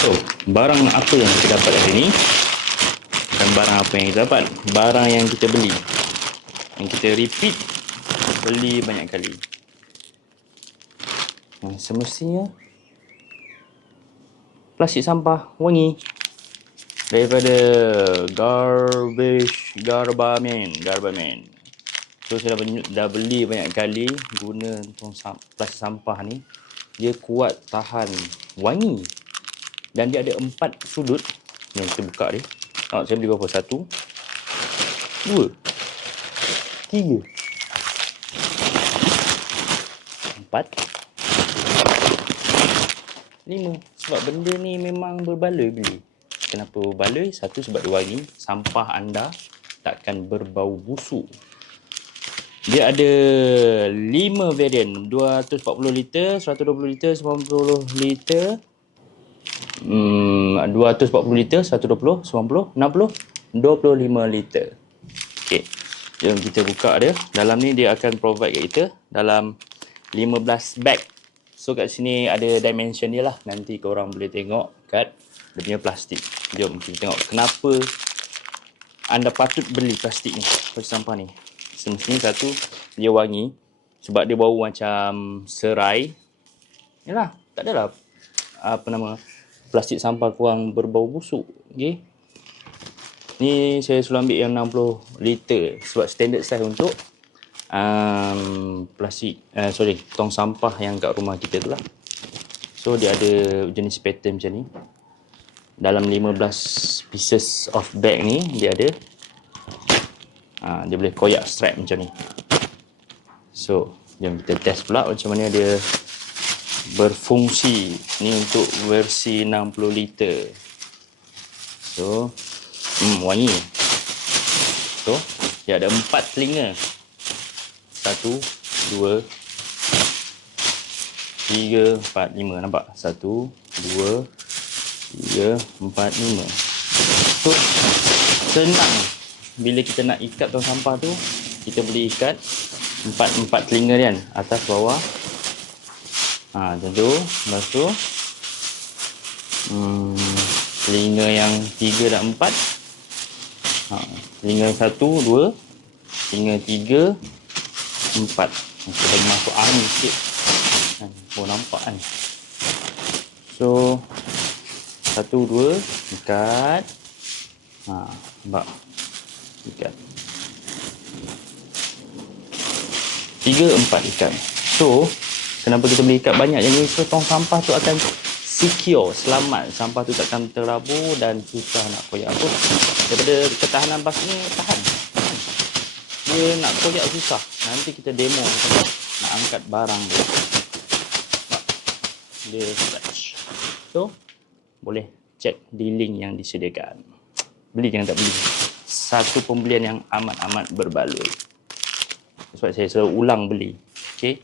So, barang apa yang kita dapat hari ni? Dan barang apa yang kita dapat? Barang yang kita beli, yang kita repeat beli banyak kali. Semestinya plastik sampah wangi daripada Garbamen. So saya dah beli banyak kali guna plastik sampah ni. Dia kuat, tahan, wangi. Dan dia ada 4 sudut. Yang kita buka dia. Saya beli berapa? 1, 2, 3, 4, 5. Sebab benda ni memang berbaloi beli. Kenapa berbaloi? Satu, sebab dia wangi. Sampah anda takkan berbau busuk. Dia ada 5 varian. 240 liter, 120 liter, 90 liter, 240 liter, 120, 90, 60, 25 liter. Okey. Jom kita buka dia. Dalam ni dia akan provide kat kita dalam 15 bag. So kat sini ada dimension dia lah. Nanti korang boleh tengok kat dia punya plastik. Jom kita tengok kenapa anda patut beli plastik ni, plastik sampah ni. Semestinya satu, dia wangi. Sebab dia bau macam serai. Yalah, tak adalah plastik sampah korang berbau busuk. Okay. Ni saya selalu ambil yang 60 liter. Sebab standard size untuk tong sampah yang kat rumah kita tu lah. So dia ada jenis pattern macam ni. Dalam 15 pieces of bag ni dia ada dia boleh koyak strap macam ni. So jom kita test pula macam mana dia berfungsi. Ni untuk versi 60 liter. So wangi. So dia ada 4 telinga. 1, 2, 3, 4, 5. Nampak? 1, 2, 3, 4, 5. So senang. Bila kita nak ikat tong sampah tu, kita boleh ikat 4 telinga kan, atas bawah. Macam tu. Lepas tu telinga yang 3 dan 4. Telinga 1, 2, telinga 3, 4. Kita bagi masuk angin sikit. Nampak kan? So 1, 2 ikat. Nampak? Ikat. 3, 4 ikat. So kenapa kita boleh ikat banyak macam ni? So tong sampah tu akan secure, selamat. Sampah tu takkan terabur dan susah nak koyak apa. Daripada ketahanan bas ni tahan. Dia nak koyak susah. Nanti kita demo nak angkat barang dia. Dia stretch. So boleh cek di link yang disediakan. Beli jangan tak beli. Satu pembelian yang amat-amat berbaloi. Sebab saya selalu ulang beli. Okey.